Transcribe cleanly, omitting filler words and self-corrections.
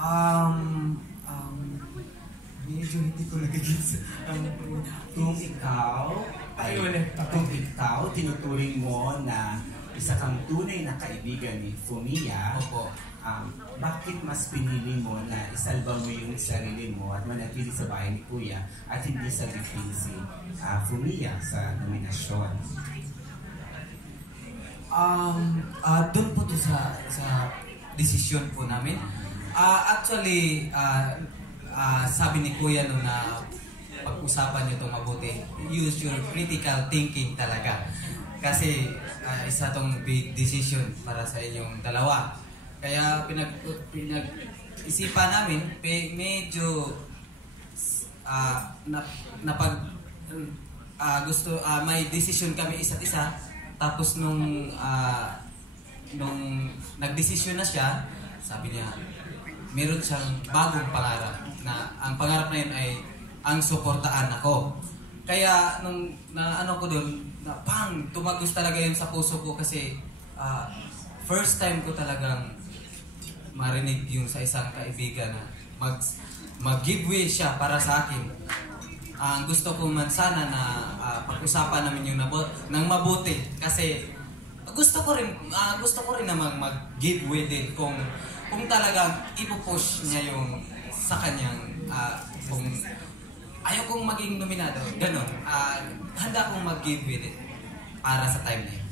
Um, um, medyo hindi ko nagigits. Kung ikaw, kung ikaw, tinuturing mo na isa kang tunay na kaibigan ni Fumiya, Opo. bakit mas pinili mo na isalba mo yung sarili mo at manatili sa bahay ni Kuya at hindi sabihin si Fumiya sa nominasyon? Doon po to sa desisyon po namin. Actually, sabi ni Kuya no na pag-usapan nyo itong mabuti, use your critical thinking talaga. Kasi isa tong big decision para sa inyong dalawa. Kaya pinag-isipan namin, medyo gusto, may decision kami isa't isa. Tapos nung nagdesisyon na siya, sabi niya, meron siyang bagong pangarap na ang pangarap na yun ay ang suportaan ako. Kaya nung ko doon, tumagos talaga yun sa puso ko kasi first time ko talagang marinig yung sa isang kaibigan na mag-give way siya para sa akin. Ang gusto ko man sana na pag-usapan namin yung ng mabuti kasi gusto ko rin namang mag-give way din kung talagang ipupush niya yung sa kanyang kung ayaw kong maging nominado, gano'n. Handa akong mag-give way din para sa time na yun.